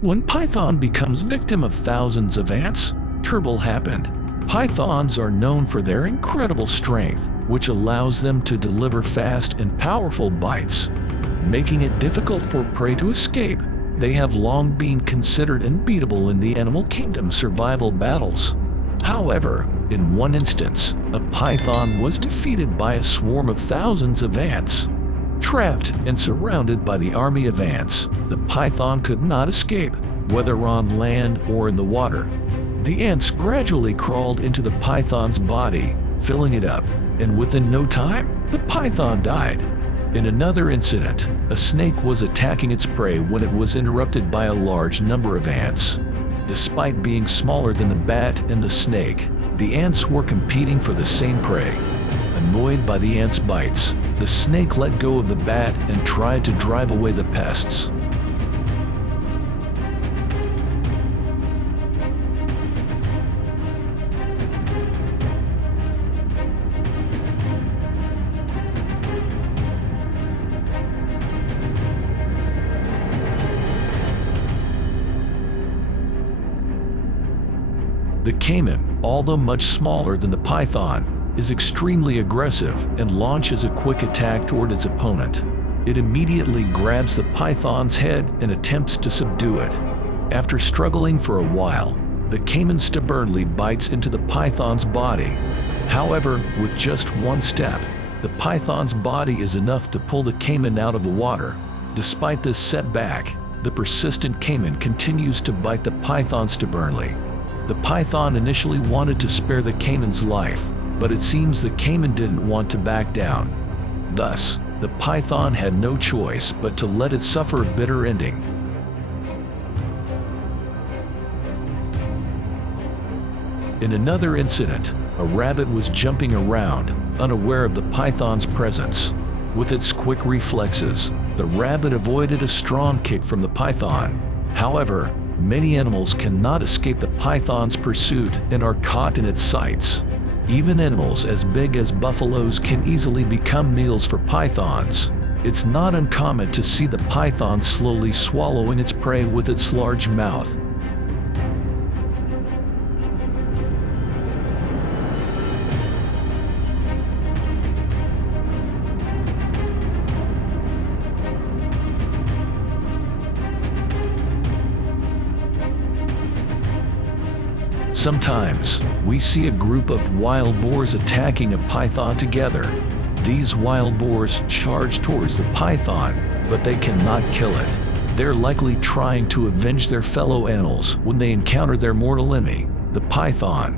When Python becomes victim of thousands of ants, trouble happened. Pythons are known for their incredible strength, which allows them to deliver fast and powerful bites, making it difficult for prey to escape. They have long been considered unbeatable in the animal kingdom survival battles. However, in one instance, a python was defeated by a swarm of thousands of ants. Trapped and surrounded by the army of ants, the python could not escape, whether on land or in the water. The ants gradually crawled into the python's body, filling it up, and within no time, the python died. In another incident, a snake was attacking its prey when it was interrupted by a large number of ants. Despite being smaller than the bat and the snake, the ants were competing for the same prey. Annoyed by the ants' bites, the snake let go of the bat and tried to drive away the pests. The caiman, although much smaller than the python, is extremely aggressive and launches a quick attack toward its opponent. It immediately grabs the python's head and attempts to subdue it. After struggling for a while, the caiman stubbornly bites into the python's body. However, with just one step, the python's body is enough to pull the caiman out of the water. Despite this setback, the persistent caiman continues to bite the python stubbornly. The python initially wanted to spare the caiman's life, but it seems the caiman didn't want to back down. Thus, the python had no choice but to let it suffer a bitter ending. In another incident, a rabbit was jumping around, unaware of the python's presence. With its quick reflexes, the rabbit avoided a strong kick from the python. However, many animals cannot escape the python's pursuit and are caught in its sights. Even animals as big as buffaloes can easily become meals for pythons. It's not uncommon to see the python slowly swallowing its prey with its large mouth. Sometimes, we see a group of wild boars attacking a python together. These wild boars charge towards the python, but they cannot kill it. They're likely trying to avenge their fellow animals when they encounter their mortal enemy, the python.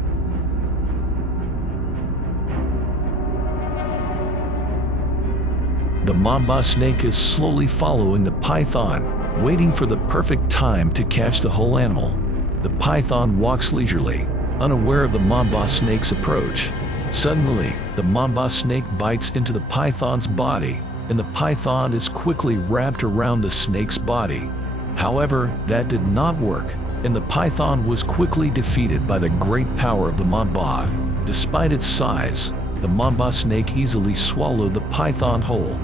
The mamba snake is slowly following the python, waiting for the perfect time to catch the whole animal. The python walks leisurely, unaware of the mamba snake's approach. Suddenly, the mamba snake bites into the python's body, and the python is quickly wrapped around the snake's body. However, that did not work, and the python was quickly defeated by the great power of the mamba. Despite its size, the mamba snake easily swallowed the python whole.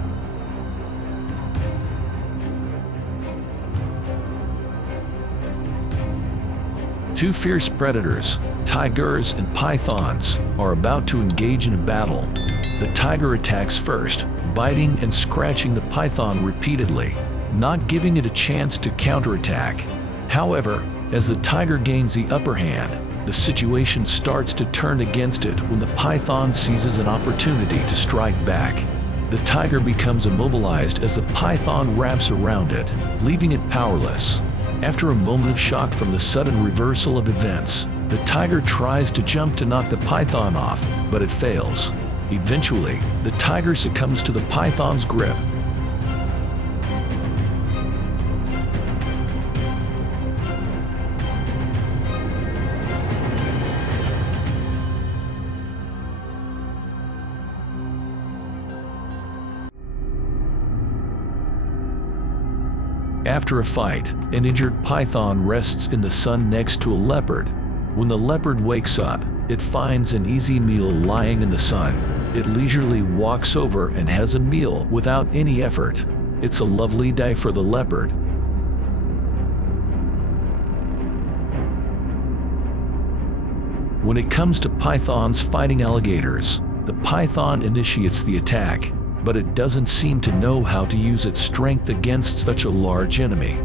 Two fierce predators, tigers and pythons, are about to engage in a battle. The tiger attacks first, biting and scratching the python repeatedly, not giving it a chance to counterattack. However, as the tiger gains the upper hand, the situation starts to turn against it when the python seizes an opportunity to strike back. The tiger becomes immobilized as the python wraps around it, leaving it powerless. After a moment of shock from the sudden reversal of events, the tiger tries to jump to knock the python off, but it fails. Eventually, the tiger succumbs to the python's grip. After a fight, an injured python rests in the sun next to a leopard. When the leopard wakes up, it finds an easy meal lying in the sun. It leisurely walks over and has a meal without any effort. It's a lovely day for the leopard. When it comes to pythons fighting alligators, the python initiates the attack, but it doesn't seem to know how to use its strength against such a large enemy.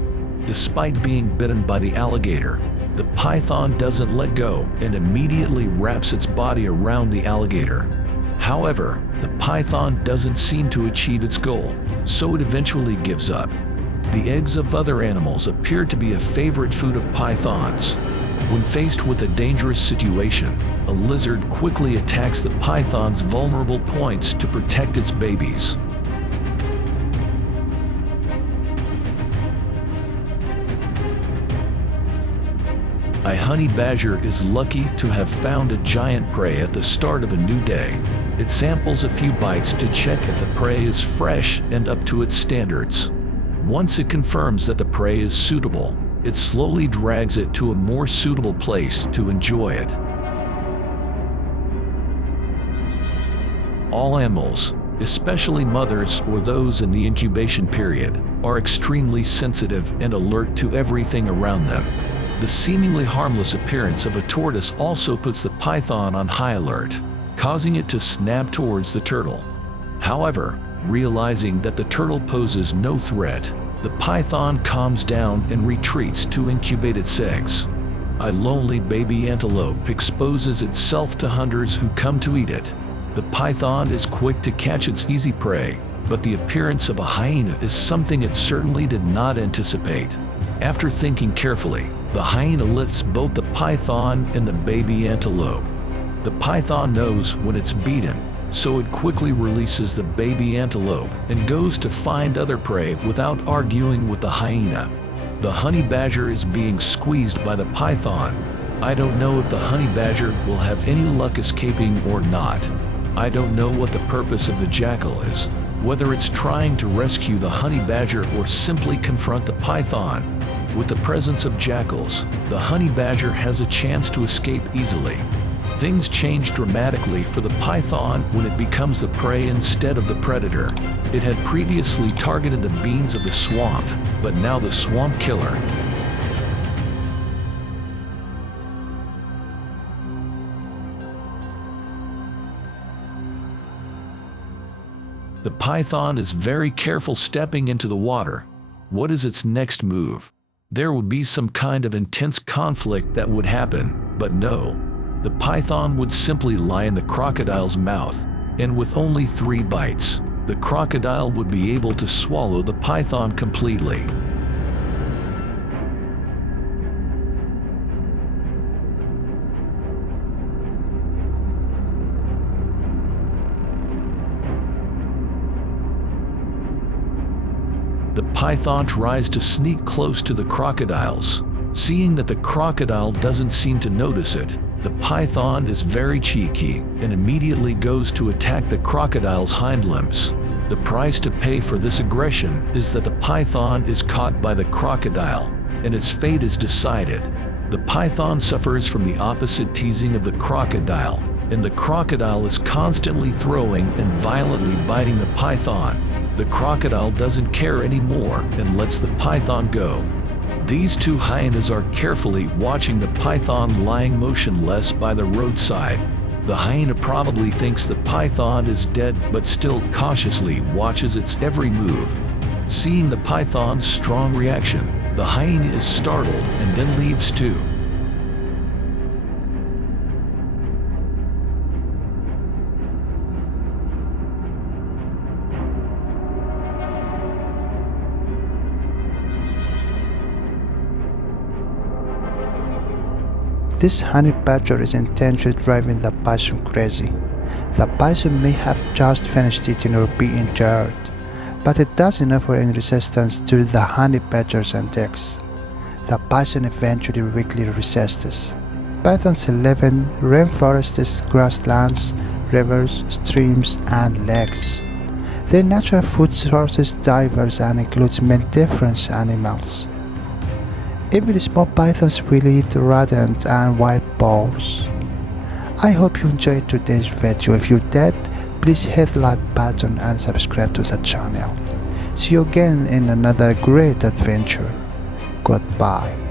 Despite being bitten by the alligator, the python doesn't let go and immediately wraps its body around the alligator. However, the python doesn't seem to achieve its goal, so it eventually gives up. The eggs of other animals appear to be a favorite food of pythons. When faced with a dangerous situation, a lizard quickly attacks the python's vulnerable points to protect its babies. A honey badger is lucky to have found a giant prey at the start of a new day. It samples a few bites to check if the prey is fresh and up to its standards. Once it confirms that the prey is suitable, it slowly drags it to a more suitable place to enjoy it. All animals, especially mothers or those in the incubation period, are extremely sensitive and alert to everything around them. The seemingly harmless appearance of a tortoise also puts the python on high alert, causing it to snap towards the turtle. However, realizing that the turtle poses no threat, the python calms down and retreats to incubate its eggs. A lonely baby antelope exposes itself to hunters who come to eat it. The python is quick to catch its easy prey, but the appearance of a hyena is something it certainly did not anticipate. After thinking carefully, the hyena lifts both the python and the baby antelope. The python knows when it's beaten, so it quickly releases the baby antelope and goes to find other prey without arguing with the hyena. The honey badger is being squeezed by the python. I don't know if the honey badger will have any luck escaping or not. I don't know what the purpose of the jackal is, whether it's trying to rescue the honey badger or simply confront the python. With the presence of jackals, the honey badger has a chance to escape easily. Things change dramatically for the python when it becomes the prey instead of the predator. It had previously targeted the beans of the swamp, but now the swamp killer. The python is very careful stepping into the water. What is its next move? There would be some kind of intense conflict that would happen, but no. The python would simply lie in the crocodile's mouth, and with only 3 bites, the crocodile would be able to swallow the python completely. The python tries to sneak close to the crocodiles. Seeing that the crocodile doesn't seem to notice it, the python is very cheeky and immediately goes to attack the crocodile's hind limbs. The price to pay for this aggression is that the python is caught by the crocodile, and its fate is decided. The python suffers from the opposite teasing of the crocodile, and the crocodile is constantly throwing and violently biting the python. The crocodile doesn't care anymore and lets the python go. These 2 hyenas are carefully watching the python lying motionless by the roadside. The hyena probably thinks the python is dead but still cautiously watches its every move. Seeing the python's strong reaction, the hyena is startled and then leaves too. This honey badger is intentionally driving the bison crazy. The bison may have just finished eating or be injured, but it doesn't offer any resistance to the honey badger's antics. The bison eventually weakly resists. Pythons live in rainforests, grasslands, rivers, streams, and lakes. Their natural food source is diverse and includes many different animals. Even small pythons will eat rodents and wild boars. I hope you enjoyed today's video. If you did, please hit the like button and subscribe to the channel. See you again in another great adventure. Goodbye.